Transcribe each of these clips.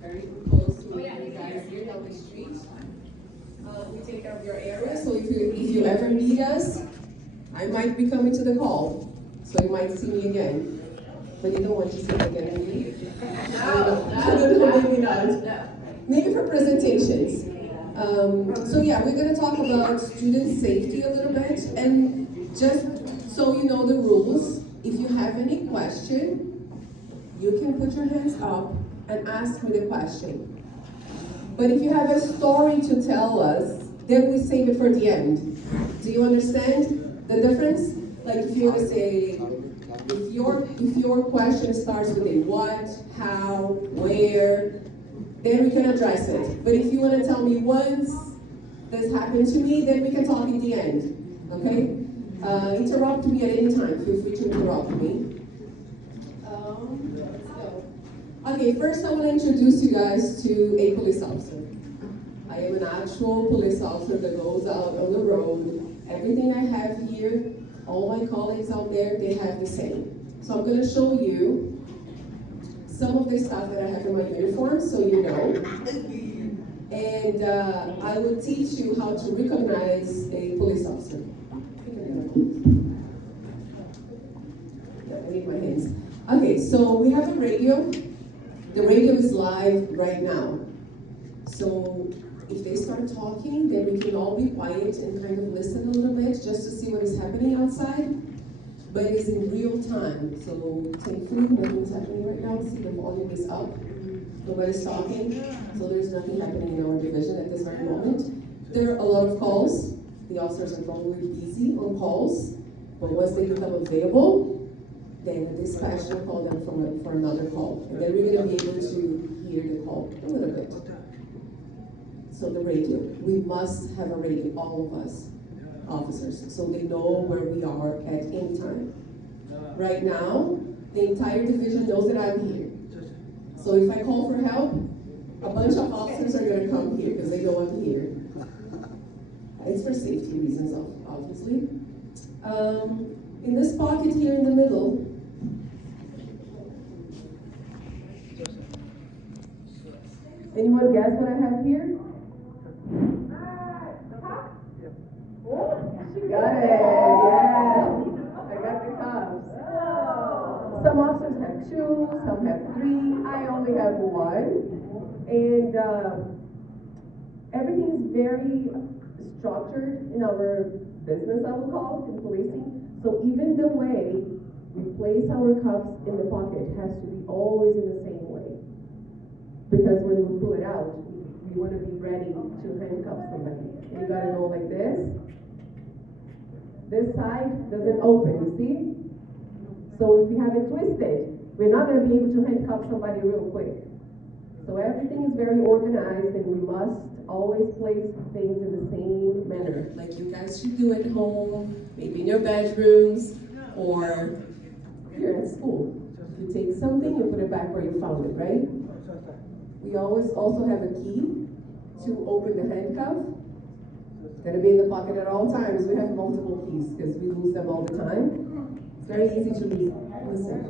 very close to you guys here, Healthy Street. We take care of your area, so if you ever need us, I might be coming to the call, so you might see me again. But you don't want to see me again, do you? No, maybe not. Maybe for presentations. So yeah, we're going to talk about student safety a little bit, and just so you know the rules, if you have any question, you can put your hands up and ask me the question. But if you have a story to tell us, then we save it for the end. Do you understand the difference? Like if you want to say, if your question starts with a what, how, where, then we can address it. But if you want to tell me once this happened to me, then we can talk at the end. Okay? Interrupt me at any time. Feel free to interrupt me. Let's go. Okay, first I want to introduce you guys to a police officer. I am an actual police officer that goes out on the road. Everything I have here, all my colleagues out there, they have the same. So I'm going to show you some of the stuff that I have in my uniform so you know. And I will teach you how to recognize a police officer. I need my hands. Okay, so we have a radio. The radio is live right now. So if they start talking, then we can all be quiet and kind of listen a little bit just to see what is happening outside. But it is in real time. So thankfully, nothing's happening right now. See, the volume is up. Nobody's talking. So there's nothing happening in our division at this very moment. There are a lot of calls. The officers are probably busy on calls. But once they become available, then the dispatcher will call them for another call. And then we're going to be able to hear the call a little bit. So the radio. We must have a radio, all of us, officers, so they know where we are at any time. Right now, the entire division knows that I'm here. So if I call for help, a bunch of officers are going to come here because they know I'm here. It's for safety reasons, obviously. In this pocket here in the middle, anyone guess what I have here? She got it, yeah. I got the cups. Some officers have two, some have three. I only have one. And everything is very structured in our business, I would call it, in policing. So even the way we place our cups in the pocket has to be always in the same way. Because when we pull it out, we want to be ready to handcuff somebody. You gotta go like this. This side doesn't open, you see? So if you have it twisted, we're not gonna be able to handcuff somebody real quick. So everything is very organized and we must always place things in the same manner. Like you guys should do at home, maybe in your bedrooms, or here at school. You take something, you put it back where you found it, right? We always also have a key to open the handcuff. It's gonna be in the pocket at all times. We have multiple keys because we lose them all the time. It's very easy to lose. Listen.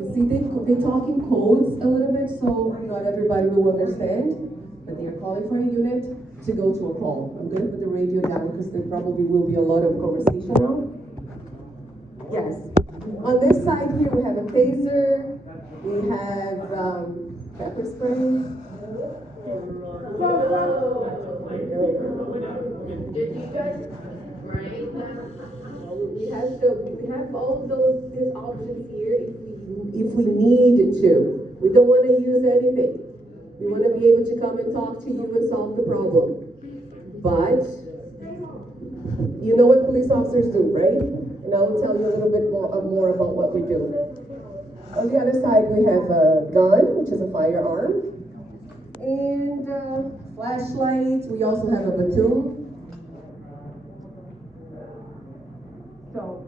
You see, they're talking codes a little bit, so not everybody will understand. But they are calling for a unit to go to a call. I'm gonna put the radio down because there probably will be a lot of conversation now. Yes. On this side here, we have a taser. We have pepper spray. Did you guys bring that? We have all these options here if we needed to. We don't want to use anything. We want to be able to come and talk to you and solve the problem. But you know what police officers do, right? And I will tell you a little bit more about what we do. On the other side, we have a gun, which is a firearm, and flashlights. We also have a baton. So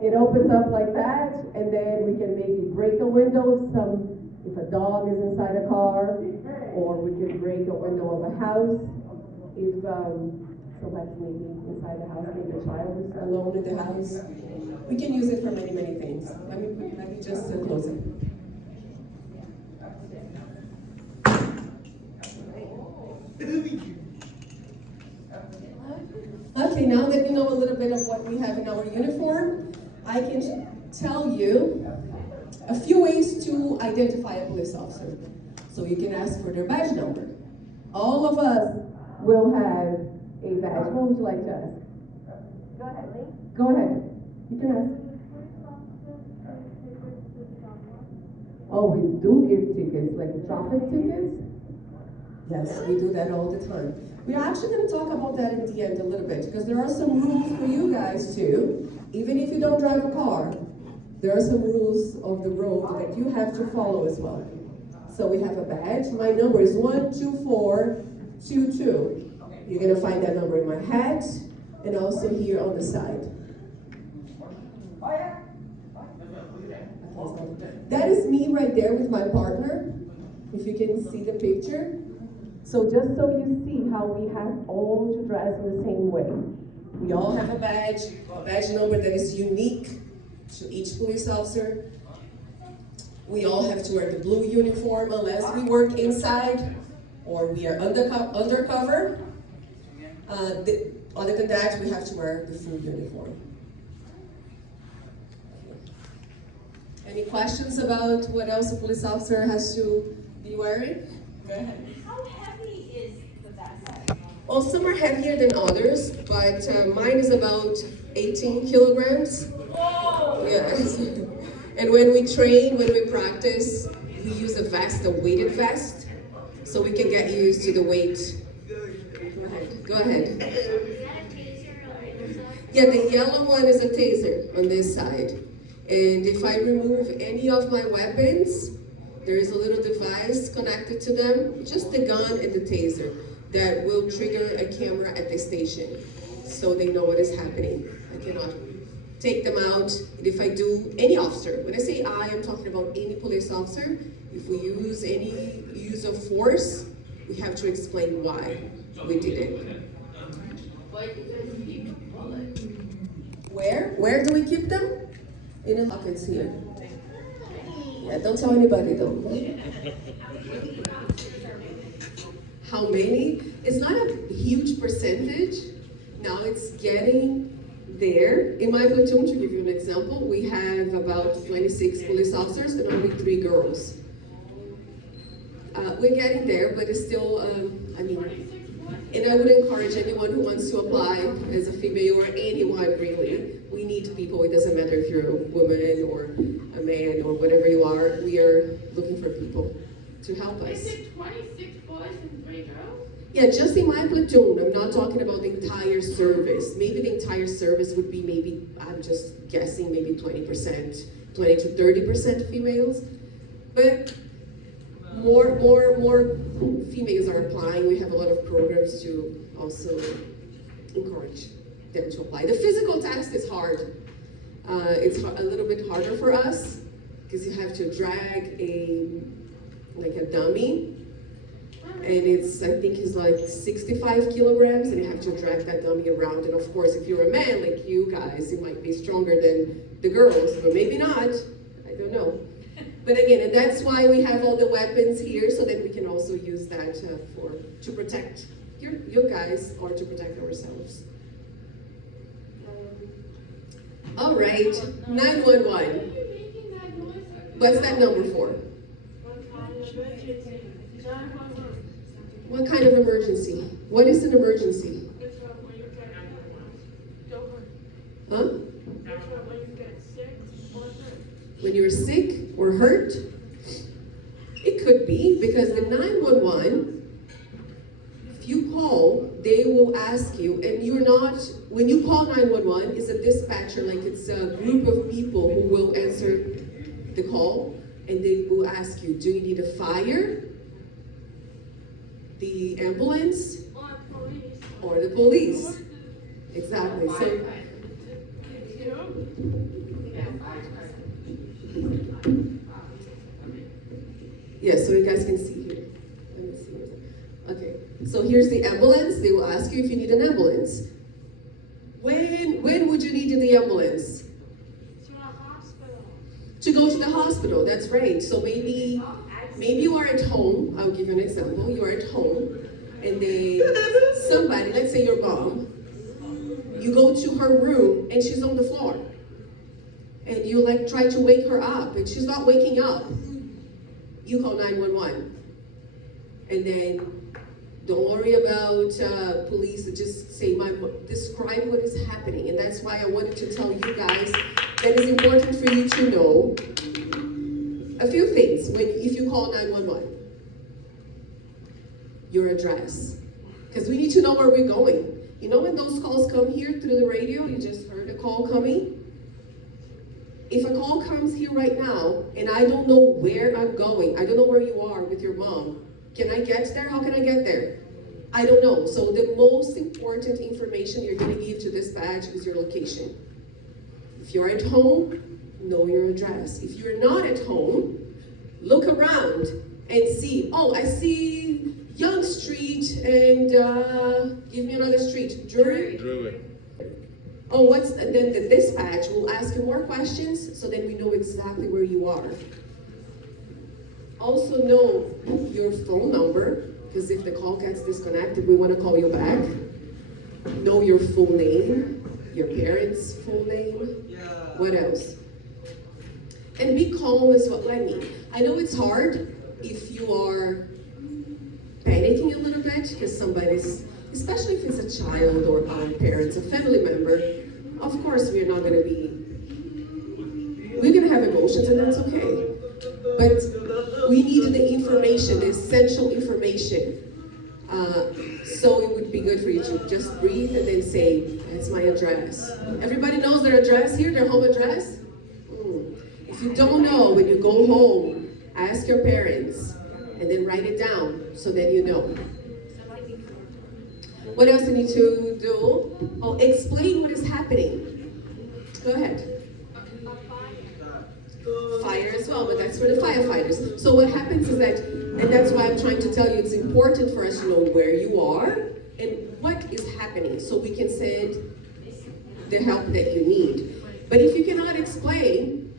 it opens up like that, and then we can maybe break a window if a dog is inside a car, or we can break a window of a house if Perhaps maybe inside the house, maybe a child is alone in the house. We can use it for many, many things. Let me just close it. Okay, now that you know a little bit of what we have in our uniform, I can tell you a few ways to identify a police officer. So you can ask for their badge number. All of us will have a badge. What would you like to ask? Go ahead, Lee. Go ahead. You can ask. Oh, we do give tickets, like traffic tickets. Yes, we do that all the time. We're actually going to talk about that in the end a little bit, because there are some rules for you guys too. Even if you don't drive a car, there are some rules of the road that you have to follow as well. So we have a badge. My number is 12422. You're going to find that number in my hat and also here on the side. That is me right there with my partner, if you can see the picture. So just so you see how we have all to dress in the same way. We all have a badge number that is unique to each police officer. We all have to wear the blue uniform unless we work inside or we are undercover. Other than that, we have to wear the full uniform. Any questions about what else a police officer has to be wearing? Go ahead. How heavy is the vest? Well, some are heavier than others, but mine is about 18 kilograms. Whoa! Yes. And when we train, when we practice, we use a vest, a weighted vest, so we can get used to the weight. Go ahead. Is that a taser on the other side? Yeah, the yellow one is a taser on this side. And if I remove any of my weapons, there is a little device connected to them, just the gun and the taser, that will trigger a camera at the station, so they know what is happening. I cannot take them out. And if I do, any officer, when I say I'm talking about any police officer, if we use any use of force, we have to explain why we did it. Where do we keep them? In the pockets here. Yeah, don't tell anybody though. How many? It's not a huge percentage. Now it's getting there. In my platoon, to give you an example, we have about 26 police officers and only 3 girls. We're getting there, but it's still, and I would encourage anyone who wants to apply as a female or anyone really. We need people. It doesn't matter if you're a woman or a man or whatever you are. We are looking for people to help us. Is it 26 boys and 3 girls? Yeah, just in my platoon. I'm not talking about the entire service. Maybe the entire service would be maybe, I'm just guessing, maybe 20%, 20 to 30% females. But more females are applying. We have a lot of programs to also encourage them to apply. The physical test is hard. It's a little bit harder for us because you have to drag a dummy, and it's, I think it's like 65 kilograms, and you have to drag that dummy around. And of course, if you're a man like you guys, it might be stronger than the girls, but maybe not. I don't know. But again, and that's why we have all the weapons here, so that we can also use that to protect you guys or to protect ourselves. All right, 911. What's that number for? What kind of emergency? What is an emergency? Huh? When you're sick or hurt? It could be, because the 911, if you call, they will ask you, and you're not, when you call 911, it's a dispatcher, like it's a group of people who will answer the call, and they will ask you, do you need a fire, the ambulance, or the police? Exactly. So, yeah, so you guys can see here. Let me see. Okay. Okay, so here's the ambulance. They will ask you if you need an ambulance. When would you need the ambulance? To a hospital. To go to the hospital, that's right. So maybe you are at home. I'll give you an example. You are at home and somebody, let's say your mom, you go to her room and she's on the floor. And you like try to wake her up and she's not waking up. You call 911. And then don't worry about police, just say, describe what is happening. And that's why I wanted to tell you guys that it's important for you to know a few things if you call 911. Your address. Because we need to know where we're going. You know when those calls come here through the radio, you just heard a call coming? If a call comes here right now, and I don't know where I'm going, I don't know where you are with your mom, can I get there? How can I get there? I don't know. So the most important information you're going to give to dispatch is your location. If you're at home, know your address. If you're not at home, look around and see, oh, I see Young Street and give me another street. Drury. Oh, then the dispatch will ask you more questions so then we know exactly where you are. Also know your phone number, because if the call gets disconnected, we want to call you back. Know your full name, your parents' full name. What else? And be calm is what I mean. I know it's hard if you are panicking a little bit, because somebody's, especially if it's a child or our parents, a family member, of course we're going to have emotions and that's okay. But we need the information, the essential information. So it would be good for you to just breathe and then say, that's my address. Everybody knows their address here, their home address? If you don't know, when you go home, ask your parents and then write it down so then you know. What else do you need to do? Oh, explain what is happening. Go ahead. Fire as well, but that's for the firefighters. So what happens is that, and that's why I'm trying to tell you, it's important for us to know where you are and what is happening so we can send the help that you need. But if you cannot explain,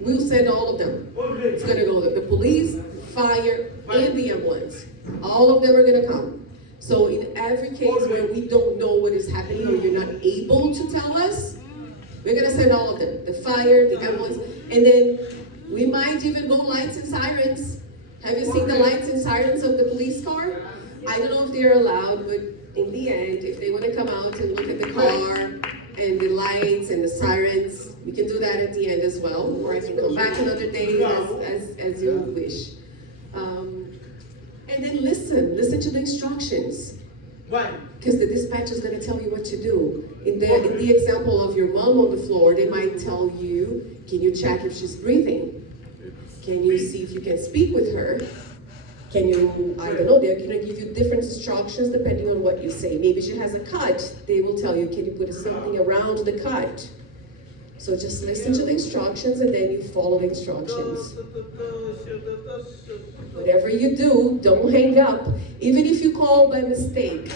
we'll send all of them. It's going to go the police, fire, and the ambulance. All of them are going to come. So in every case where we don't know what is happening or you're not able to tell us, we're going to send all of them, the fire, the ambulance, and then we might even go lights and sirens. Have you seen the lights and sirens of the police car? I don't know if they're allowed, but in the end, if they want to come out and look at the car and the lights and the sirens, we can do that at the end as well, or I can come back another day as you wish. And then listen to the instructions. Why? Because the dispatcher is going to tell you what to do. In the example of your mom on the floor, they might tell you, can you check if she's breathing? Can you see if you can speak with her? Can you, I don't know, they're going to give you different instructions depending on what you say. Maybe she has a cut. They will tell you, can you put something around the cut? So just listen to the instructions and then you follow the instructions. Whatever you do, don't hang up. Even if you call by mistake.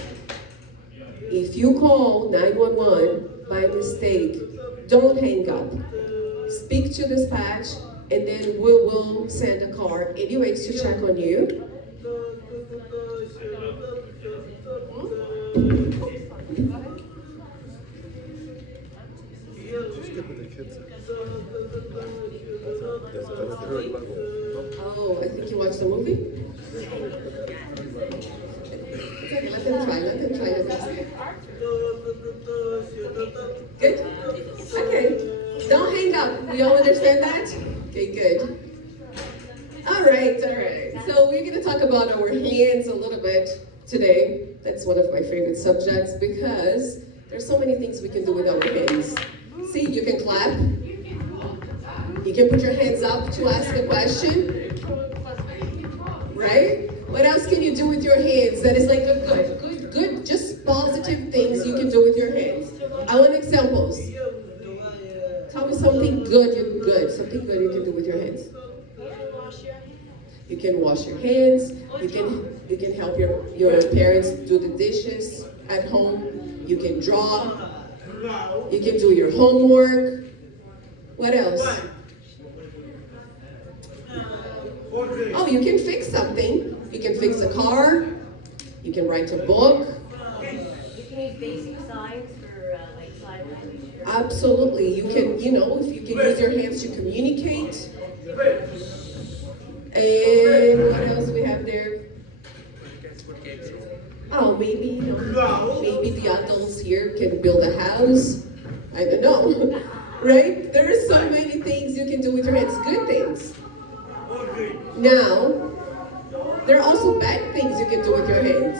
If you call 911 by mistake, don't hang up. Speak to dispatch and then we will send a car anyways to check on you. Oh, I think you watched the movie? Okay, let them try their best. Good? Okay. Don't hang up. We all understand that? Okay, good. All right. So we're going to talk about our hands a little bit today. That's one of my favorite subjects because there's so many things we can do with our hands. See, you can clap. You can put your hands up to ask a question. Right? What else can you do with your hands that is like a good, just positive things you can do with your hands? I want examples. Tell me something good, something good you can do with your hands. You can wash your hands. You can help your parents do the dishes at home. You can draw. You can do your homework. What else? Oh, you can fix something. You can fix a car. You can write a book. You can use basic signs for like sign language. Absolutely. You can, if you can use your hands to communicate. And what else we have there? Oh, maybe, maybe the adults here can build a house. I don't know. Right? There are so many things you can do with your hands, good things. Now, there are also bad things you can do with your hands.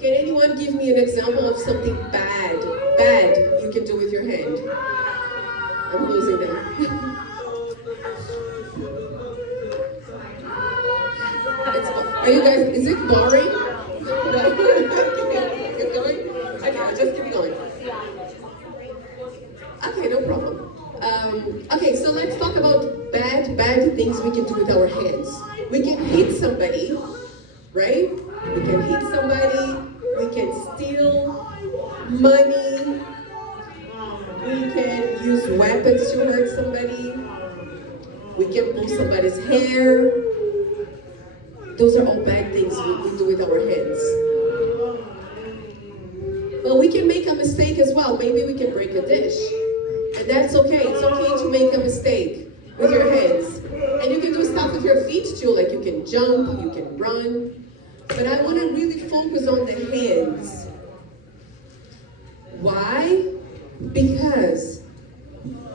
Can anyone give me an example of something bad you can do with your hand? I'm losing them. Are you guys, is it boring? No? Okay, keep going? Okay, I'll just keep going. Okay, no problem. Okay, so let's talk about bad things we can do with our hands. We can hit somebody, right? We can hit somebody, we can steal money, we can use weapons to hurt somebody, we can pull somebody's hair. Those are all bad things we do with our hands. But we can make a mistake as well. Maybe we can break a dish. And that's okay. It's okay to make a mistake with your hands. And you can do stuff with your feet too, like you can jump, you can run. But I want to really focus on the hands. Why? Because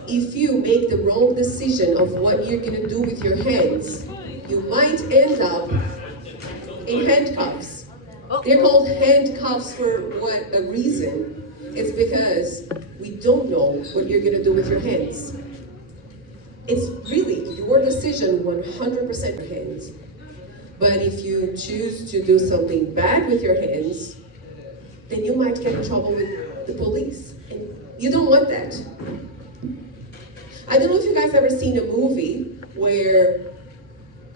if you make the wrong decision of what you're going to do with your hands, you might end up in handcuffs. They're called handcuffs for what a reason. It's because we don't know what you're going to do with your hands. It's really your decision 100% your hands. But if you choose to do something bad with your hands, then you might get in trouble with the police. And you don't want that. I don't know if you guys ever seen a movie where,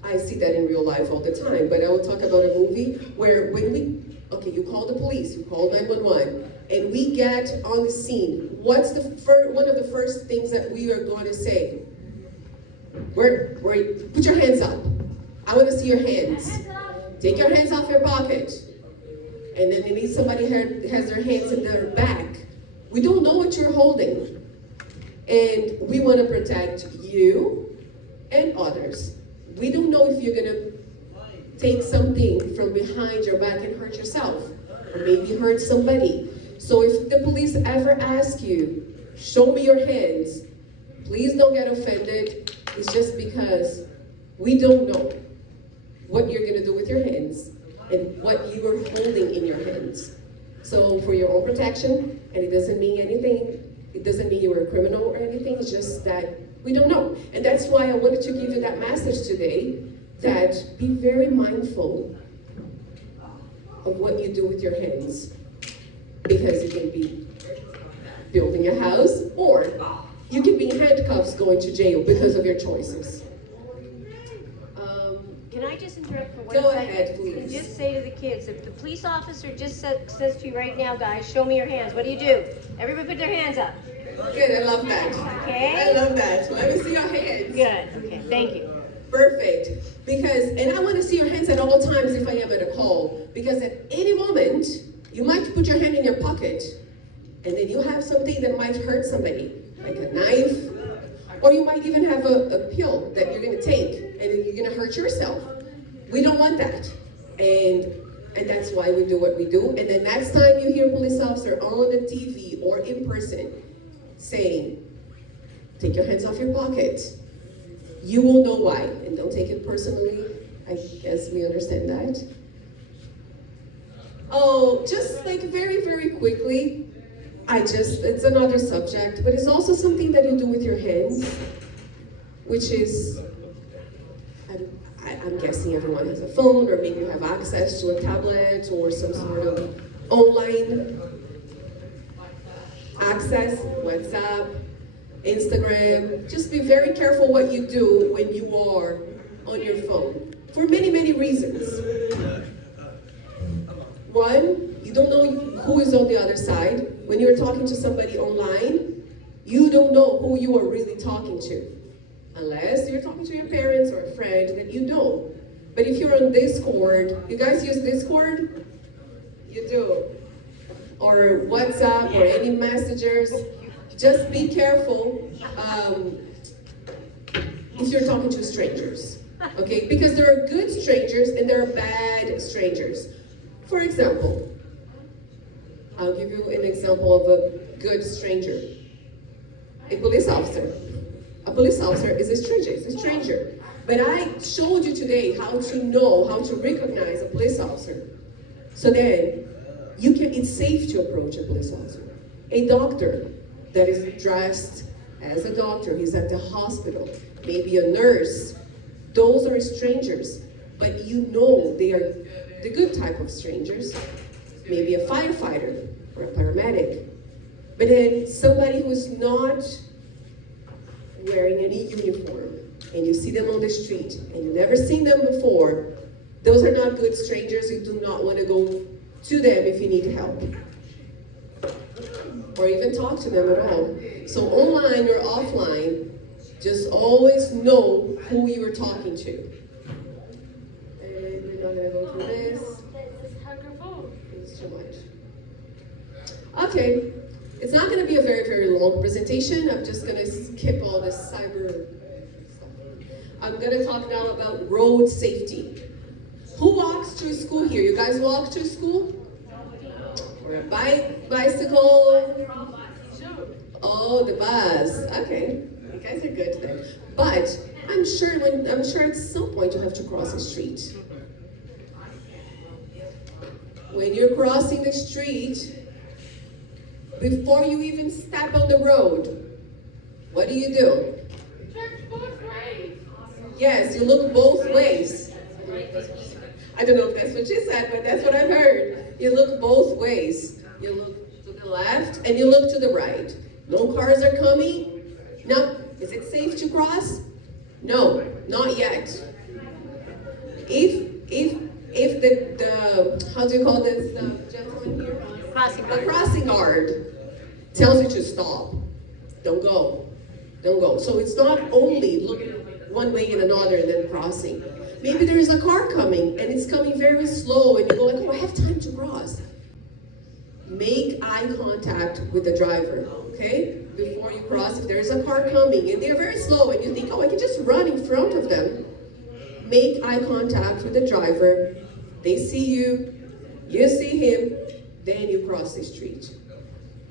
I see that in real life all the time, but I will talk about a movie where you call the police, you call 911, and we get on the scene. What's one of the first things that we are going to say? Put your hands up. I want to see your hands. Take your hands off your pocket. And then maybe somebody has their hands in their back. We don't know what you're holding. And we want to protect you and others. We don't know if you're going to take something from behind your back and hurt yourself, or maybe hurt somebody. So if the police ever ask you, show me your hands, please don't get offended. It's just because we don't know what you're going to do with your hands and what you are holding in your hands. So for your own protection, and it doesn't mean anything, it doesn't mean you're a criminal or anything, it's just that we don't know. And that's why I wanted to give you that message today, that be very mindful of what you do with your hands. Because you can be building a house, or you can be in handcuffs going to jail because of your choices. Can I just interrupt for 1 Go second? ahead, please. And just say to the kids, if the police officer just says to you right now, guys, show me your hands, what do? Everybody put their hands up. Good, I love that. Okay. I love that. Let me see your hands. Good, okay, thank you. Perfect. And I want to see your hands at all times if I am at a call. Because at any moment, you might put your hand in your pocket, and then you have something that might hurt somebody, like a knife, or you might even have a pill that you're going to take, and then you're going to hurt yourself. We don't want that. And that's why we do what we do. And the next time you hear a police officer on the TV or in person saying, take your hands off your pocket, you will know why. And don't take it personally. I guess we understand that. Oh, just like very, very quickly, it's another subject, but it's also something that you do with your hands, which is, I'm guessing everyone has a phone, or maybe you have access to a tablet or some sort of online access, WhatsApp, Instagram. Just be very careful what you do when you are on your phone for many, many reasons. One, you don't know who is on the other side. When you're talking to somebody online, you don't know who you are really talking to. Unless you're talking to your parents or a friend that you know. But if you're on Discord, you guys use Discord? You do. Or WhatsApp or any messengers. Just be careful if you're talking to strangers. Okay? Because there are good strangers and there are bad strangers. For example, I'll give you an example of a good stranger. A police officer. A police officer is a stranger, it's a stranger. But I showed you today how to know, how to recognize a police officer. So then, it's safe to approach a police officer. A doctor that is dressed as a doctor, he's at the hospital, maybe a nurse. Those are strangers, but you know they are the good type of strangers. Maybe a firefighter or a paramedic. But then somebody who's not wearing any uniform, and you see them on the street, and you've never seen them before, those are not good strangers. You do not want to go to them if you need help. Or even talk to them at all. So online or offline, just always know who you are talking to. And we're not going to go through this. It's too much. Okay. It's not going to be a very, very long presentation. I'm just going to skip all this cyber stuff. I'm going to talk now about road safety. Who walks to school here? You guys walk to school? Or a bicycle? Oh, the bus. Okay, you guys are good then. But I'm sure at some point you have to cross the street. When you're crossing the street, before you even step on the road, what do you do? Check both ways. Yes, you look both ways. I don't know if that's what she said, but that's what I've heard. You look both ways. You look to the left and you look to the right. No cars are coming. No. Is it safe to cross? No, not yet. If the how do you call this gentleman here? The crossing guard tells you to stop. Don't go. Don't go. So it's not only looking one way and another and then crossing. Maybe there is a car coming and it's coming very slow and you go like, oh, I have time to cross. Make eye contact with the driver, okay? Before you cross, if there is a car coming and they're very slow and you think, oh, I can just run in front of them. Make eye contact with the driver. They see you, you see him, then you cross the street.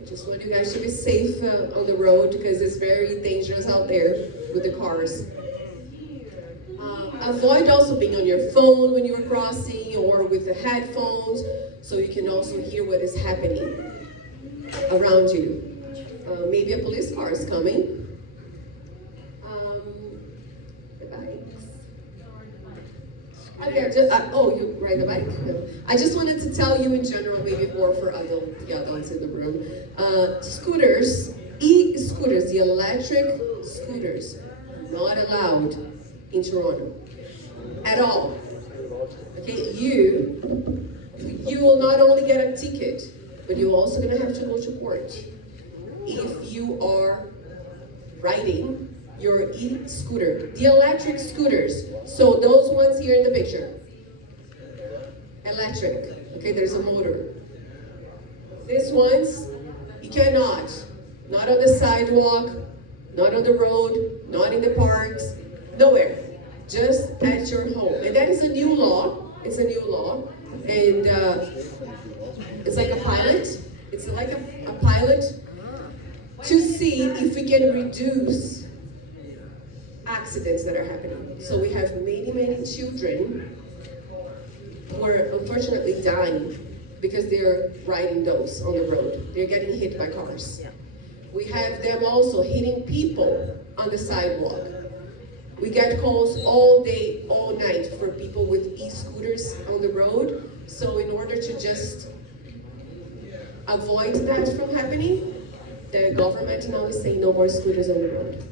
I just want you guys to be safe on the road because it's very dangerous out there with the cars. Avoid also being on your phone when you're crossing or with the headphones so you can also hear what is happening around you. Maybe a police car is coming. The bikes. Okay, you ride the bike? No. I just wanted to tell you in general, maybe more for the adults in the room. Scooters, e-scooters, the electric scooters, not allowed in Toronto at all. Okay, you will not only get a ticket, but you're also going to have to go to court if you are riding your e-scooter. The electric scooters, so those ones here in the picture, electric, okay, there's a motor. These ones, you cannot, not on the sidewalk, not on the road, not in the parks, nowhere, just at your home. And that is a new law, it's a new law, and it's like a pilot, it's like a pilot to see if we can reduce accidents that are happening. So we have many, many children who are unfortunately dying because they're riding those on the road. They're getting hit by cars. We have them also hitting people on the sidewalk. We get calls all day, all night for people with e-scooters on the road. So in order to just avoid that from happening, the government now is saying no more scooters on the road.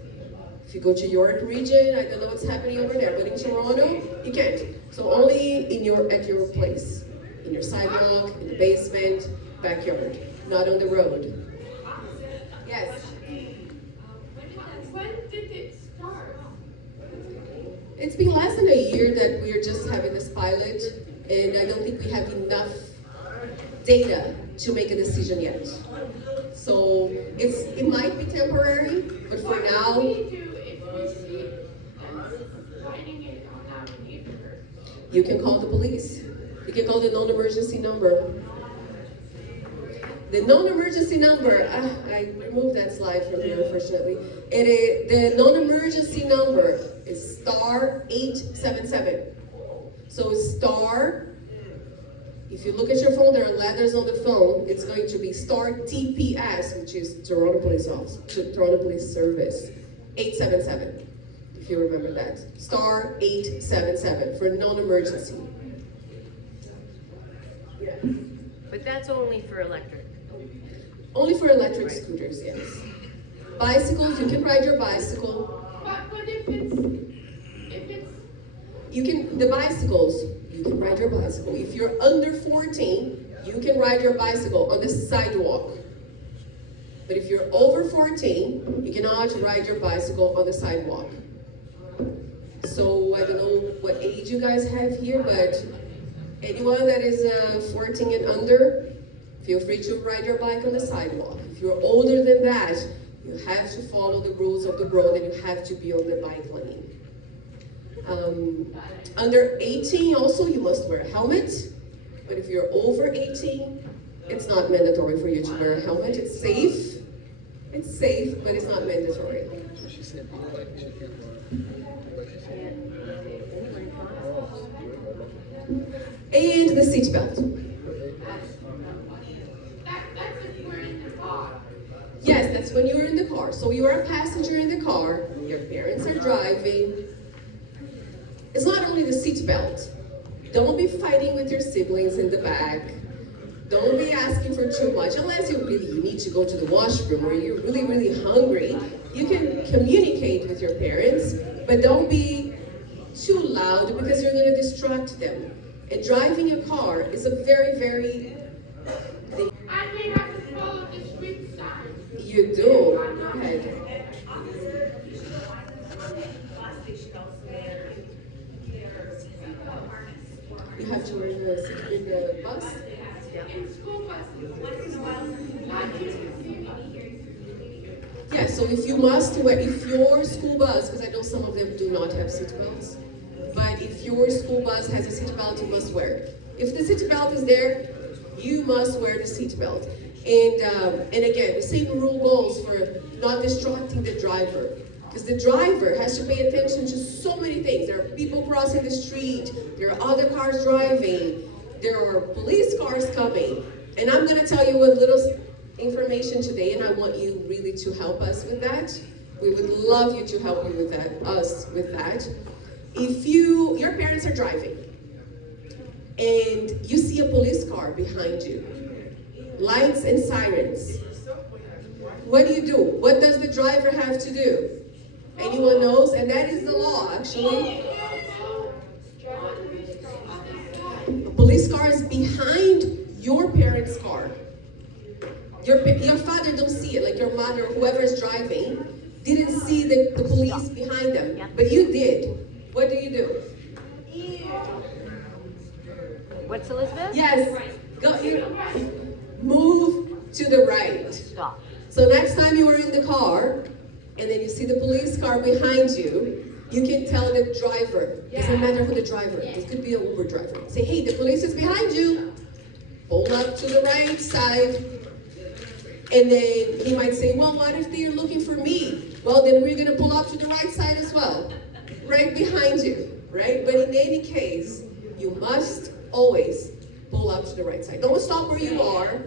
If you go to York region, I don't know what's happening over there, but in Toronto, you can't. So only at your place, in your sidewalk, in the basement, backyard, not on the road. Yes. When did it start? It's been less than a year that we're just having this pilot, and I don't think we have enough data to make a decision yet. So it might be temporary, but for What now, do we do if we see them lighting it on our neighborhood? you can call the police. You can call the non-emergency number. The non-emergency number, I removed that slide from here, unfortunately. The non-emergency number is star 877. So star, if you look at your phone, there are letters on the phone. It's going to be star TPS, which is Toronto Police Office, Toronto Police Service, 877. If you remember that, star 877 for non-emergency. Yeah. But that's only for electric. Only for electric scooters, yes. Bicycles, you can ride your bicycle. But if it's The bicycles, you can ride your bicycle. If you're under 14, you can ride your bicycle on the sidewalk. But if you're over 14, you cannot ride your bicycle on the sidewalk. So I don't know what age you guys have here, but anyone that is 14 and under, feel free to ride your bike on the sidewalk. If you're older than that, you have to follow the rules of the road and you have to be on the bike lane. Under 18 also, you must wear a helmet. But if you're over 18, it's not mandatory for you to wear a helmet. It's safe. It's safe, but it's not mandatory. She said, And the seatbelt. that's if we're in the car. Yes, that's when you're in the car. So you are a passenger in the car, your parents are driving. It's not only the seatbelt. Don't be fighting with your siblings in the back. Don't be asking for too much, unless you really need to go to the washroom or you're really, really hungry. You can communicate with your parents, but don't be too loud because you're going to distract them. And driving a car is a very, very... And we have to follow the street sign. You do. Go ahead. You have to wear the bus? In school buses. Not even Yeah, so if your school bus, because I know some of them do not have seatbelts, but if your school bus has a seatbelt, you must wear it. If the seatbelt is there, you must wear the seatbelt. And again, the same rule goes for not distracting the driver. Because the driver has to pay attention to so many things. There are people crossing the street, there are other cars driving, there are police cars coming. And I'm going to tell you a little information today, and I want you really to help us with that. We would love you to help us with that. If your parents are driving, and you see a police car behind you, lights and sirens, what do? What does the driver have to do? Anyone knows? And that is the law, actually. A police car is behind your parents' car. Your father don't see it, like your mother, whoever is driving, didn't see the police behind them, but you did. What do? What's Elizabeth? Yes, move to the right. Stop. So next time you are in the car, and then you see the police car behind you, you can tell the driver, doesn't matter who the driver is, it could be an Uber driver. Say, hey, the police is behind you. Pull up to the right side. And then he might say, well, what if they're looking for me? Well, then we're gonna pull up to the right side as well, right behind you, right? But in any case, you must always pull up to the right side. Don't stop where you are.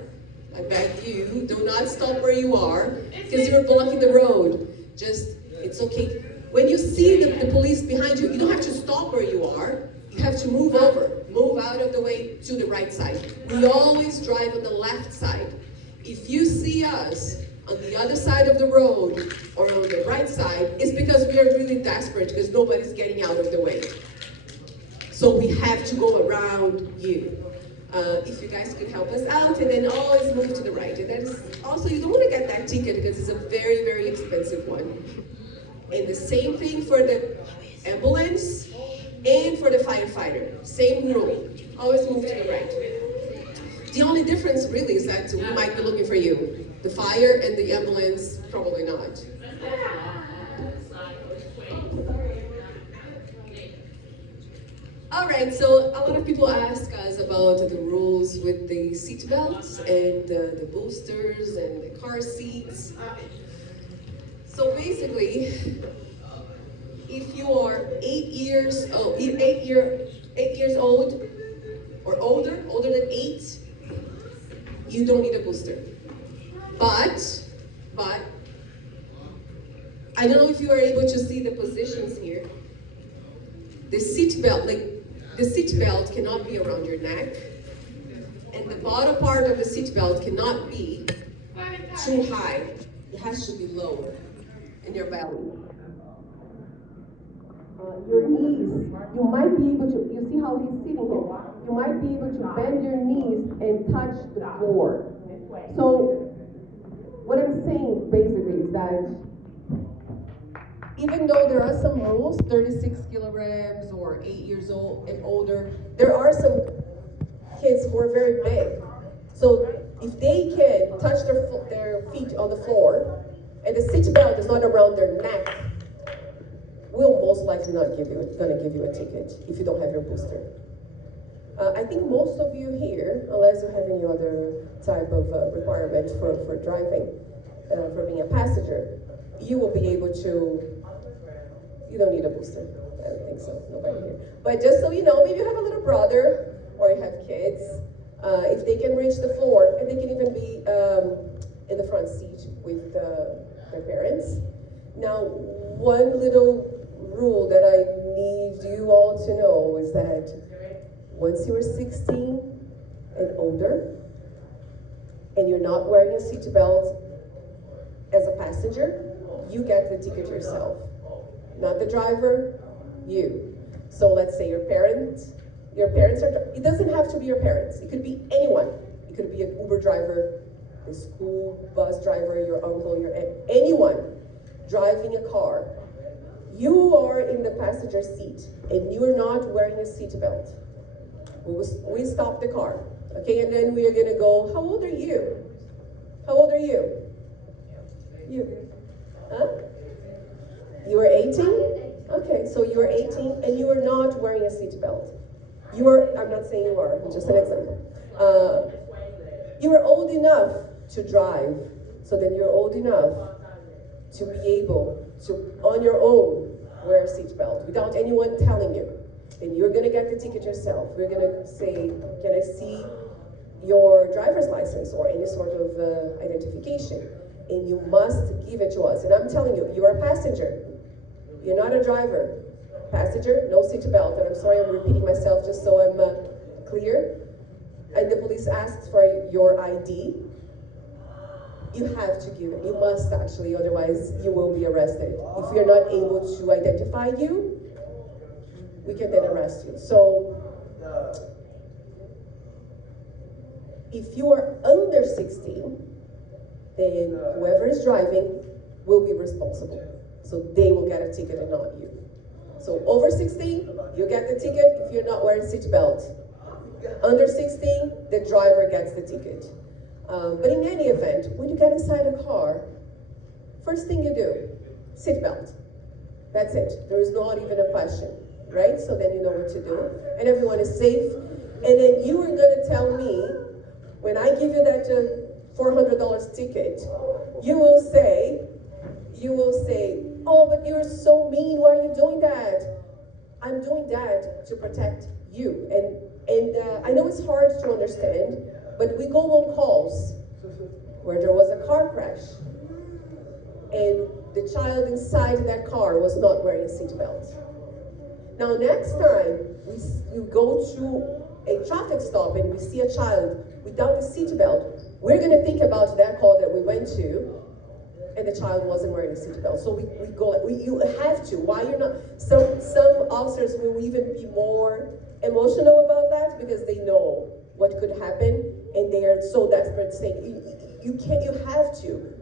I beg you, do not stop where you are, because you're blocking the road. It's okay. When you see the police behind you, you don't have to stop where you are. You have to move over, move out of the way to the right side. We always drive on the left side. If you see us on the other side of the road or on the right side, it's because we are really desperate because nobody's getting out of the way. So we have to go around you. If you guys could help us out, and then always move to the right. And that is also, you don't want to get that ticket because it's a very, very expensive one. And the same thing for the ambulance and for the firefighter. Same rule. Always move to the right. The only difference really is that we might be looking for you. The fire and the ambulance, probably not. All right, so a lot of people ask us about the rules with the seat belts and the boosters and the car seats. So basically, if you are 8 years old, 8 years old or older than 8, you don't need a booster. But I don't know if you are able to see the positions here. The seat belt, the seat belt cannot be around your neck, and the bottom part of the seat belt cannot be too high. It has to be lower in your belly. Your knees, you might be able to, you see how he's sitting here? You might be able to bend your knees and touch the floor. So, what I'm saying basically is that even though there are some rules, 36 kilograms or 8 years old and older, there are some kids who are very big. So if they can touch their feet on the floor and the seat belt is not around their neck, we'll most likely not gonna give you a ticket if you don't have your booster. I think most of you here, unless you have any other type of requirement for driving, for being a passenger, you will be able to. You don't need a booster. I don't think so. Nobody here. But just so you know, maybe you have a little brother or you have kids. If they can reach the floor, and they can even be in the front seat with their parents. Now, one little rule that I need you all to know is that once you're 16 and older, and you're not wearing a seatbelt as a passenger, you get the ticket yourself. Not the driver, you. So let's say your parents are, it doesn't have to be your parents. It could be anyone. It could be an Uber driver, the school bus driver, your uncle, your aunt, anyone driving a car. You are in the passenger seat and you are not wearing a seatbelt. We stop the car, okay? And then we are gonna go, how old are you? How old are you? You, huh? You are 18? Okay, so you are 18 and you are not wearing a seatbelt. You are, I'm not saying you are, just an example. You are old enough to drive, so then you're old enough to be able to, on your own, wear a seatbelt without anyone telling you. And you're gonna get the ticket yourself. We're gonna say, can I see your driver's license or any sort of identification? And you must give it to us. And I'm telling you, you're a passenger. You're not a driver. Passenger, no seatbelt. And I'm sorry I'm repeating myself just so I'm clear. And the police asks for your ID. You have to give it. You must actually, otherwise you will be arrested. If you're not able to identify you, we can then arrest you. So, if you are under 16, then whoever is driving will be responsible. So they will get a ticket and not you. So over 16, you get the ticket if you're not wearing seatbelt. Under 16, the driver gets the ticket. But in any event, when you get inside a car, first thing you do, seatbelt. That's it. There is not even a question, right? So then you know what to do. And everyone is safe. And then you are gonna tell me, when I give you that $400 ticket, you will say, oh, but you're so mean, why are you doing that? I'm doing that to protect you. And I know it's hard to understand, but we go on calls where there was a car crash and the child inside that car was not wearing a seatbelt. Now next time you go to a traffic stop and we see a child without a seatbelt, we're gonna think about that call that we went to and the child wasn't wearing a seatbelt. So we go, you have to. Why you're not? Some officers will even be more emotional about that because they know what could happen, and they are so desperate saying, you can't, you have to.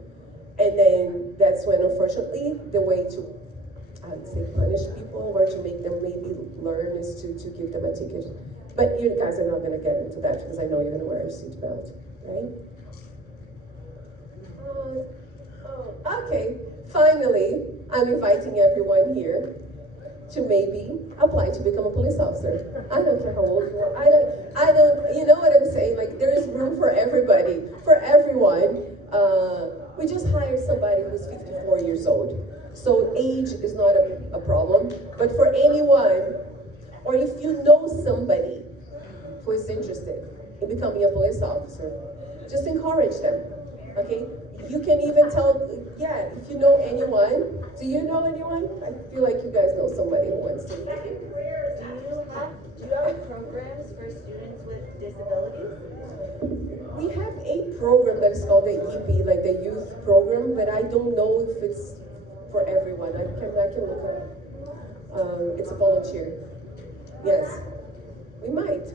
And then that's when, unfortunately, the way to, I would say, punish people or to make them maybe learn is to give them a ticket. But you guys are not going to get into that because I know you're going to wear a seatbelt, right? Okay, finally, I'm inviting everyone here to maybe apply to become a police officer. I don't care how old you are. I don't, you know what I'm saying? Like, there is room for everybody, for everyone. We just hired somebody who's 54 years old. So age is not a problem, but for anyone, or if you know somebody who is interested in becoming a police officer, just encourage them, okay? You can even tell, yeah, if you know anyone. Do you know anyone? I feel like you guys know somebody who wants to. Do you have programs for students with disabilities? We have a program that is called the EP, like the youth program, but I don't know if it's for everyone. I can look it up. It's a volunteer. Yes, we might.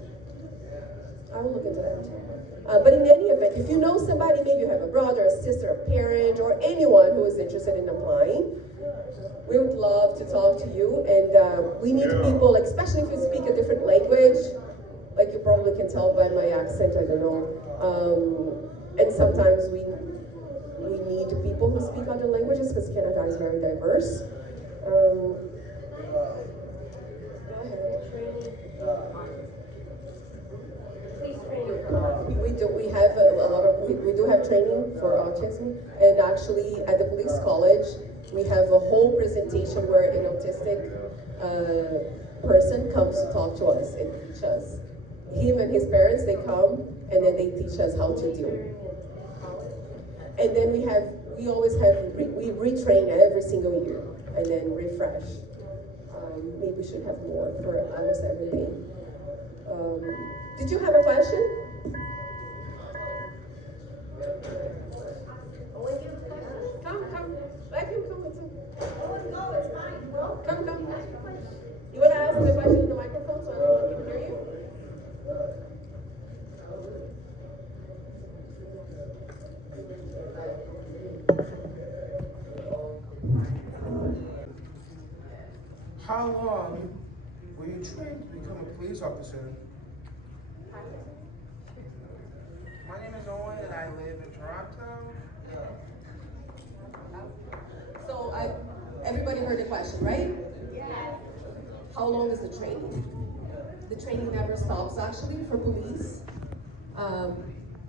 I will look into that. But in any event, if you know somebody, maybe you have a brother, a sister, a parent, or anyone who is interested in applying, we would love to talk to you. And we need people, like, especially if you speak a different language, like you probably can tell by my accent, I don't know. And sometimes we need people who speak other languages because Canada is very diverse. Go ahead. Please train. We have a lot of, we do have training for autism, and actually at the police college, we have a whole presentation where an autistic person comes to talk to us and teach us. Him and his parents, they come and then they teach us how to do. And then we always have, we retrain every single year and then refresh. Maybe we should have more for almost everything. Did you have a question? Come. Let him come with you. No, it's fine. Well, Come. You want to ask the question in the microphone so everyone can hear you? How long were you trained to become a police officer? My name is Owen and I live in Toronto. So everybody heard the question, right? yes. How long is the training? The training never stops actually for police.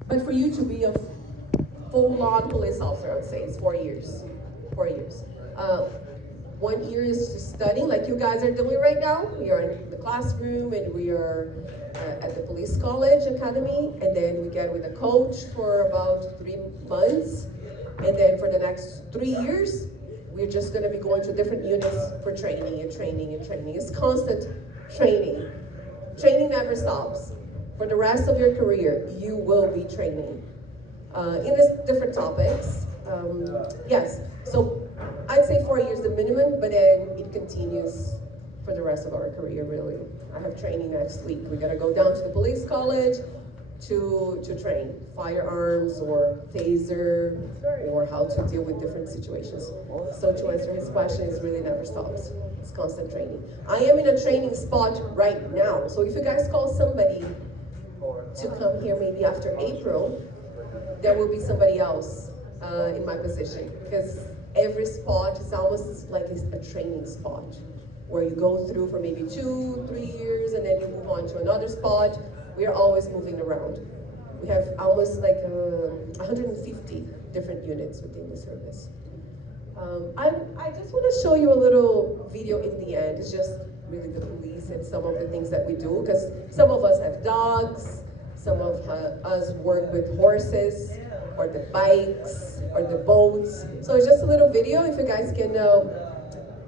But for you to be a full-on police officer, I would say it's 4 years. 4 years. 1 year is just studying, like you guys are doing right now. We are in the classroom and we are at the police college academy, and then we get with a coach for about 3 months. And then for the next 3 years, we're just gonna be going to different units for training and training and training. It's constant training. Training never stops. For the rest of your career, you will be training in this different topics. Yes, so I'd say 4 years the minimum, but then it continues for the rest of our career, really. I have training next week. We gotta go down to the police college to train firearms or taser or how to deal with different situations. So to answer his question, it really never stops. It's constant training. I am in a training spot right now. So if you guys call somebody to come here maybe after April, there will be somebody else in my position, because every spot is almost like a training spot where you go through for maybe 2-3 years and then you move on to another spot. We are always moving around. We have almost like 150 different units within the service. I just want to show you a little video in the end. It's just really the police and some of the things that we do, because some of us have dogs, some of us work with horses, or the bikes, or the boats. So it's just a little video, if you guys can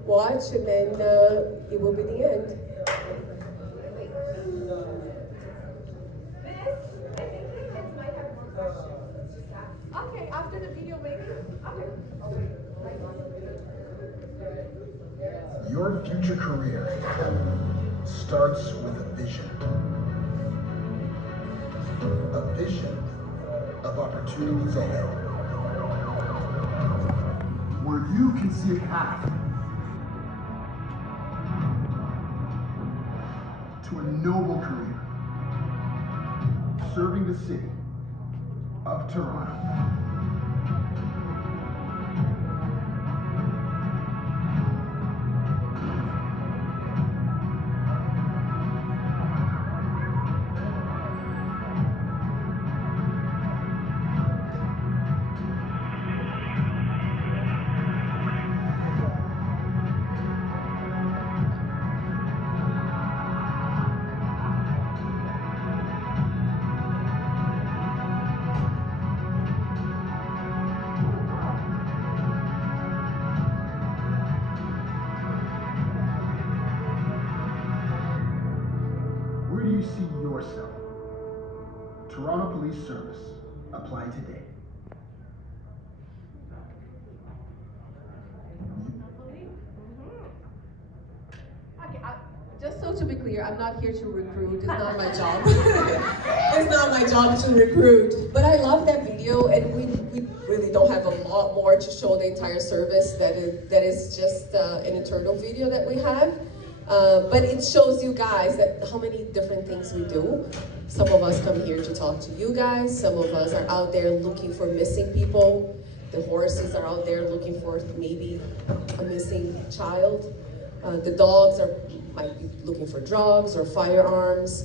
watch, and then it will be the end. Okay, after the video maybe? Your future career starts with a vision. A vision of opportunities ahead. Where you can see a path to a noble career, serving the city of Toronto. Where do you see yourself? Toronto Police Service. Apply today. Okay, just so to be clear, I'm not here to recruit. It's not my job. It's not my job to recruit. But I love that video, and we really don't have a lot more to show the entire service. That is just an internal video that we have. But it shows you guys that how many different things we do. Some of us come here to talk to you guys. Some of us are out there looking for missing people. The horses are out there looking for maybe a missing child. The dogs might be looking for drugs or firearms.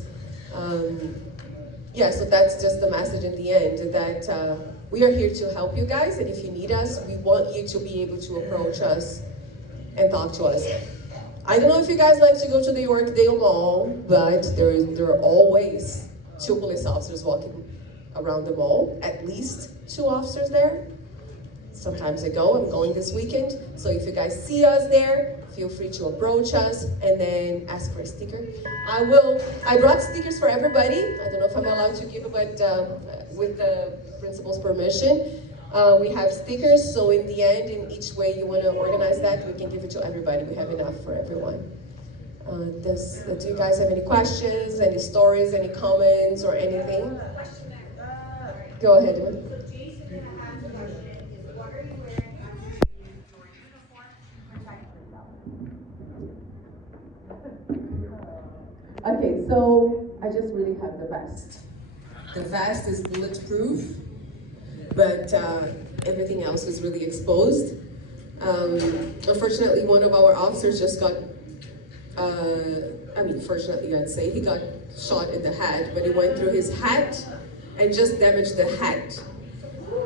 Yeah, so that's just the message in the end, that we are here to help you guys, and if you need us, we want you to be able to approach us and talk to us. I don't know if you guys like to go to the Yorkdale Mall, but there are always 2 police officers walking around the mall, at least 2 officers there. Sometimes I go, I'm going this weekend. So if you guys see us there, feel free to approach us and then ask for a sticker. I brought stickers for everybody. I don't know if I'm allowed to give it, but with the principal's permission. We have stickers, so in the end, in each way you want to organize that, we can give it to everybody. We have enough for everyone. Do you guys have any questions, any stories, any comments, or anything? Go ahead. So Jason gonna have the question is, what are you wearing underneath your uniform to protect yourself? Okay, so I just really have the vest. The vest is bulletproof, but everything else is really exposed. Unfortunately, one of our officers just got, fortunately I'd say, he got shot in the head, but he went through his hat and just damaged the hat.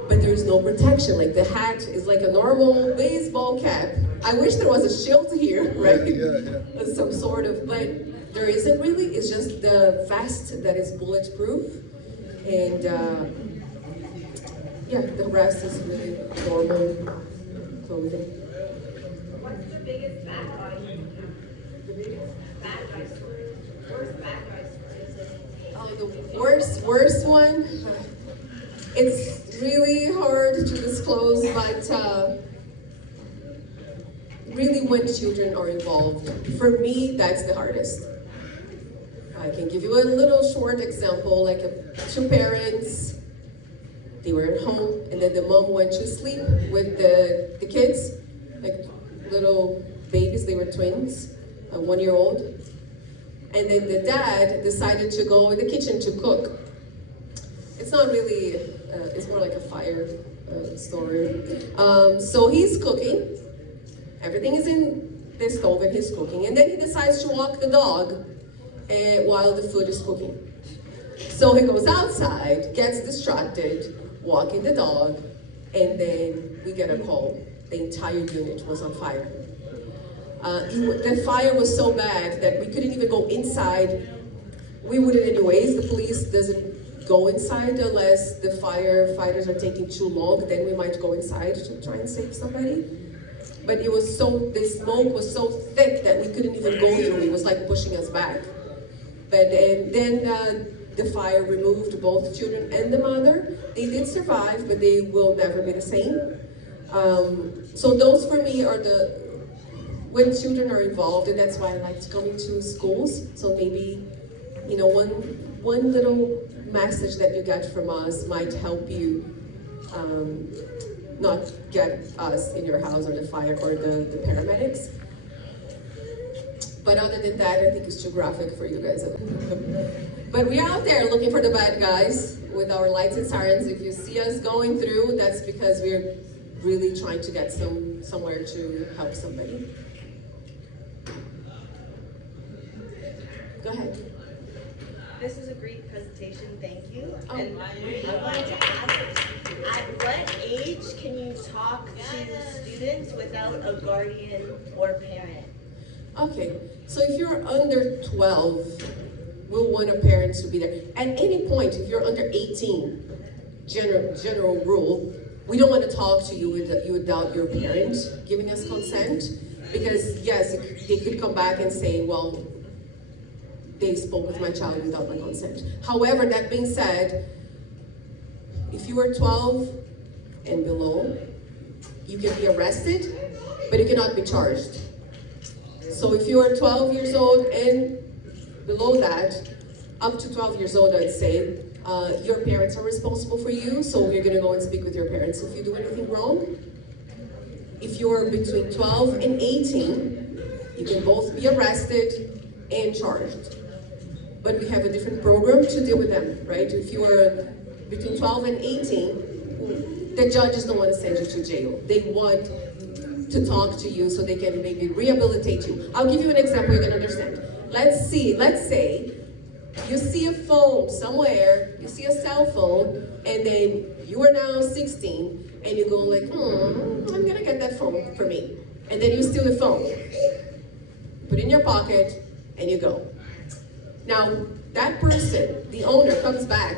But there is no protection, like the hat is like a normal baseball cap. I wish there was a shield here, right? Yeah. Some sort of, but there isn't really, it's just the vest that is bulletproof. And yeah, the rest is really normal clothing. What's the biggest bad guy? The biggest bad guy story? Worst bad guy story? Oh, the worst one? It's really hard to disclose, but really when children are involved, for me, that's the hardest. I can give you a little short example, like 2 parents, they were at home, and then the mom went to sleep with the kids, like little babies, they were twins, 1-year-old. And then the dad decided to go in the kitchen to cook. It's not really, it's more like a fire story. So he's cooking, everything is in the stove and he's cooking, and then he decides to walk the dog while the food is cooking. So he goes outside, gets distracted, walking the dog, and then we get a call. The entire unit was on fire. The fire was so bad that we couldn't even go inside. We wouldn't anyways. The police doesn't go inside unless the firefighters are taking too long. Then we might go inside to try and save somebody. But it was the smoke was so thick that we couldn't even go through. It was like pushing us back. But then the fire removed both children and the mother. They did survive, but they will never be the same. So those for me are when children are involved, and that's why I like to come into schools. So maybe, one little message that you get from us might help you not get us in your house or the fire or the paramedics. But other than that, I think it's too graphic for you guys. But we're out there looking for the bad guys with our lights and sirens. If you see us going through, that's because we're really trying to get somewhere to help somebody. Go ahead. This is a great presentation, thank you. Oh. And I wanted to ask, at what age can you talk to students without a guardian or parent? Okay, so if you're under 12, we'll want a parent to be there. At any point, if you're under 18, general rule, we don't want to talk to you without your parent giving us consent, because yes, they could come back and say, well, they spoke with my child without my consent. However, that being said, if you are 12 and below, you can be arrested, but you cannot be charged. So if you are 12 years old and below that, up to 12 years old, I'd say, your parents are responsible for you, so we're gonna go and speak with your parents if you do anything wrong. If you're between 12 and 18, you can both be arrested and charged. But we have a different program to deal with them, right? If you are between 12 and 18, the judges don't want to send you to jail. They want to talk to you so they can maybe rehabilitate you. I'll give you an example you can understand. Let's say you see a phone somewhere, you see a cell phone, and then you are now 16, and you go like, I'm gonna get that phone for me. And then you steal the phone, put it in your pocket, and you go. Now, that person, the owner, comes back,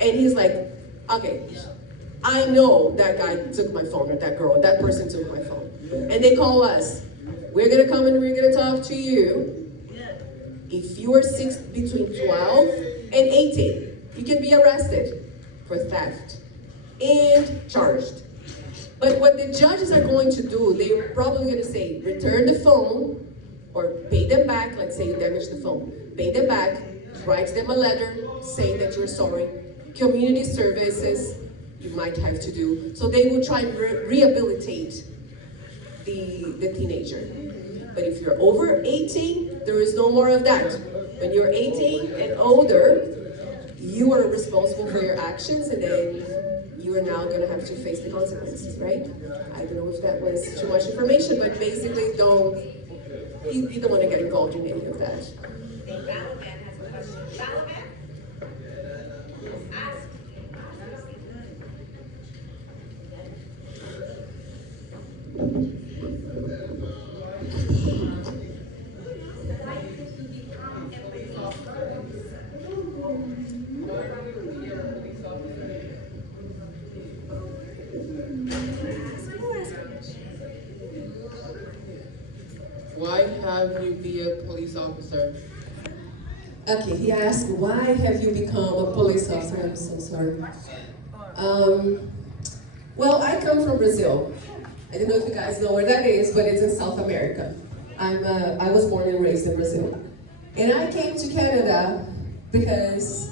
and he's like, okay, I know that guy took my phone, or that girl, that person took my phone. And they call us. We're gonna come and we're gonna talk to you. If you are between 12 and 18, you can be arrested for theft and charged. But what the judges are going to do, they're probably gonna say, return the phone, or pay them back. Let's say you damaged the phone. Pay them back, write them a letter saying that you're sorry. Community services, you might have to do. So they will try and rehabilitate the teenager. But if you're over 18, there is no more of that. When you're 18 and older, you are responsible for your actions, and then you are now going to have to face the consequences, right? I don't know if that was too much information, but basically you don't want to get involved in any of that. I think Balaban has a question. Balaban? Ask. Why have you be a police officer? Okay, he asked, why have you become a police officer? I'm so sorry. Well, I come from Brazil. I don't know if you guys know where that is, but it's in South America. I was born and raised in Brazil. And I came to Canada because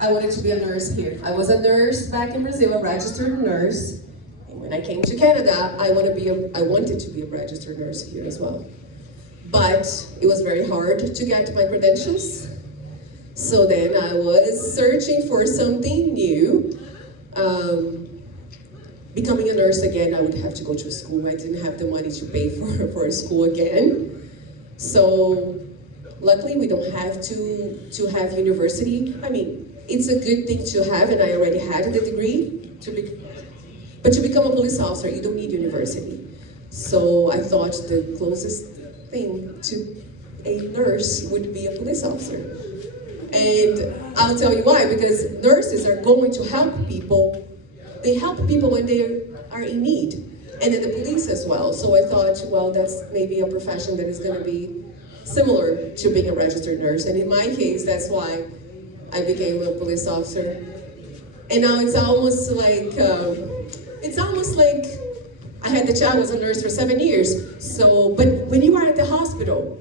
I wanted to be a nurse here. I was a nurse back in Brazil, a registered nurse. And when I came to Canada, I wanted to be a registered nurse here as well. But it was very hard to get my credentials. So then I was searching for something new. Becoming a nurse again, I would have to go to school. I didn't have the money to pay for school again. So luckily we don't have to have university. I mean, it's a good thing to have, and I already had the degree. But to become a police officer, you don't need university. So I thought the closest thing to a nurse would be a police officer. And I'll tell you why, because nurses are going to help people. They help people when they are in need, and then the police as well. So I thought, well, that's maybe a profession that is going to be similar to being a registered nurse. And in my case, that's why I became a police officer. And now it's almost like I was a nurse for 7 years. So, but when you are at the hospital,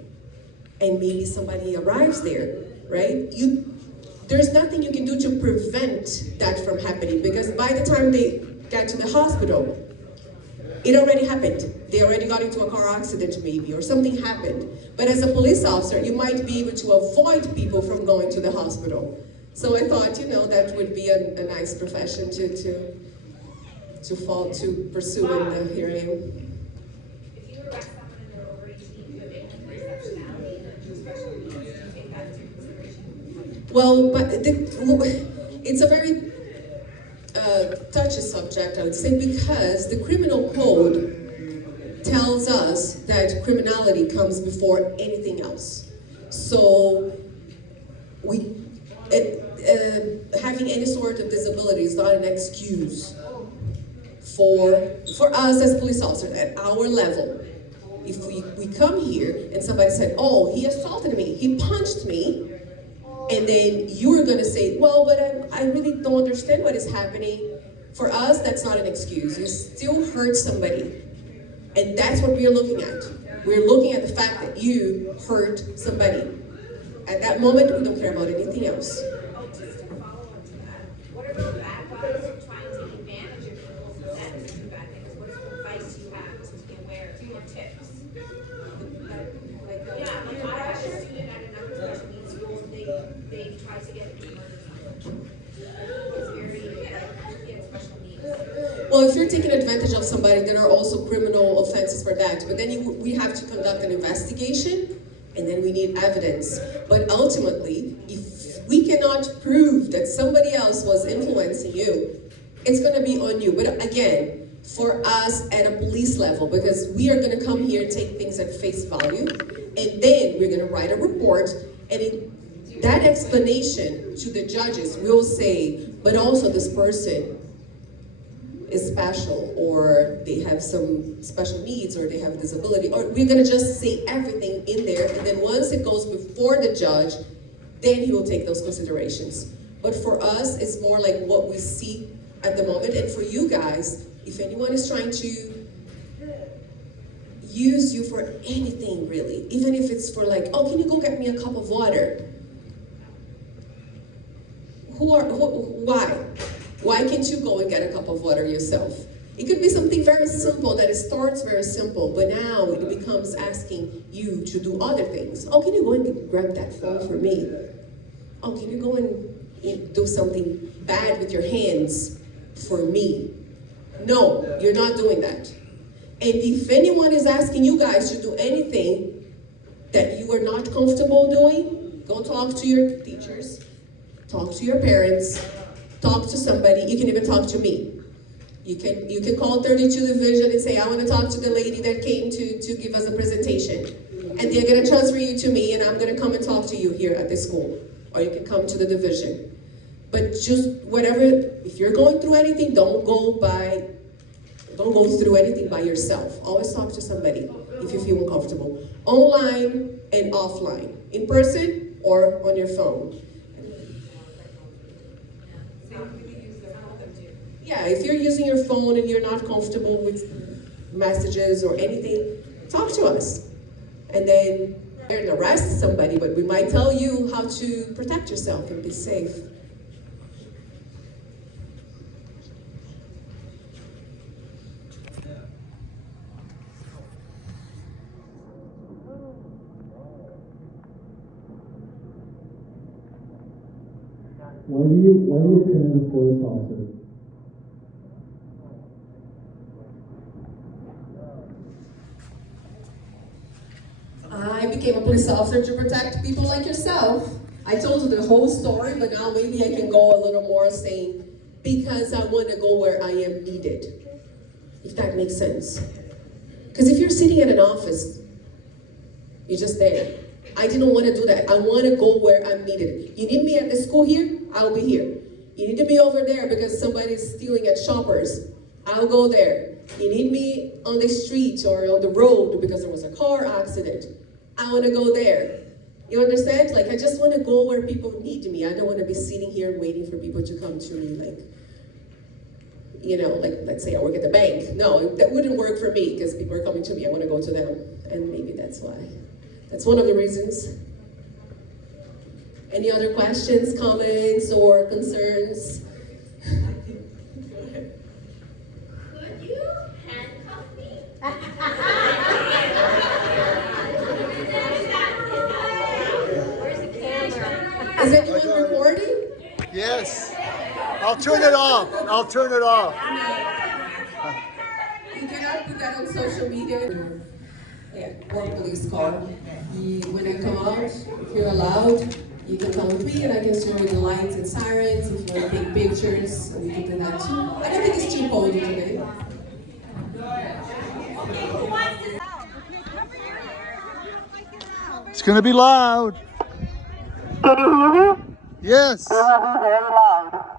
and maybe somebody arrives there, right? There's nothing you can do to prevent that from happening, because by the time they get to the hospital, it already happened. They already got into a car accident maybe, or something happened. But as a police officer, you might be able to avoid people from going to the hospital. So I thought, that would be a nice profession to pursue in the here I am. If you arrest someone and they're over 18, but they have exceptionality or special needs, do you take that into consideration? Well, but it's a very touchy subject, I would say, because the criminal code tells us that criminality comes before anything else. So having any sort of disability is not an excuse for us as police officers at our level. If we come here and somebody said, oh, he assaulted me, he punched me, and then you're gonna say, well, but I really don't understand what is happening. For us, that's not an excuse. You still hurt somebody. And that's what we're looking at. We're looking at the fact that you hurt somebody. At that moment, we don't care about anything else. Oh, just to follow on to that, what are the bad guys who are trying to take advantage of people for them to do bad things? What is the advice you have to be aware of, your tips? Yeah, like I had a student at another special needs school, they tried to get me murdered. It's very, he had special needs. Well, if you're taking advantage of somebody, there are also criminal offenses for that. But then we have to conduct an investigation, and then we need evidence. But ultimately, if we cannot prove that somebody else was influencing you, it's going to be on you. But again, for us at a police level, because we are going to come here and take things at face value, and then we're going to write a report, and in that explanation to the judges will say, but also this person is special, or they have some special needs, or they have disability, or we're gonna just say everything in there, and then once it goes before the judge, then he will take those considerations. But for us, it's more like what we see at the moment, and for you guys, if anyone is trying to use you for anything really, even if it's for like, oh, can you go get me a cup of water? Why? Why can't you go and get a cup of water yourself? It could be something very simple that it starts very simple, but now it becomes asking you to do other things. Oh, can you go and grab that phone for me? Oh, can you go and do something bad with your hands for me? No, you're not doing that. And if anyone is asking you guys to do anything that you are not comfortable doing, go talk to your teachers, talk to your parents, talk to somebody. You can even talk to me. You can call 32 Division and say, I want to talk to the lady that came to give us a presentation. And they're going to transfer you to me, and I'm going to come and talk to you here at the school. Or you can come to the division. But just whatever, if you're going through anything, don't go through anything by yourself. Always talk to somebody if you feel uncomfortable. Online and offline. In person or on your phone. Yeah, if you're using your phone and you're not comfortable with messages or anything, talk to us. And then we're going to arrest somebody, but we might tell you how to protect yourself and be safe. Why do you become a police officer? I became a police officer to protect people like yourself. I told you the whole story, but now maybe I can go a little more saying, because I want to go where I am needed. If that makes sense. Because if you're sitting in an office, you're just there. I didn't want to do that. I want to go where I'm needed. You need me at the school here? I'll be here. You need me over there because somebody's stealing at Shoppers? I'll go there. You need me on the street or on the road because there was a car accident? I want to go there. You understand? Like, I just want to go where people need me. I don't want to be sitting here waiting for people to come to me. Like, you know, like let's say I work at the bank. No, that wouldn't work for me because people are coming to me. I want to go to them, and maybe that's why. That's one of the reasons. Any other questions, comments, or concerns? Go ahead. Could you handcuff me? Where's the camera? Is anyone recording? Yes. I'll turn it off. I'll turn it off. You cannot put that on social media. Yeah, or police car. When I come out, if you're allowed, you can come with me and I can show you the lights and sirens. If you want to take pictures, we can do that too. I don't think it's too cold today. It's going to be loud. Can you hear me? Yes. It will be very loud.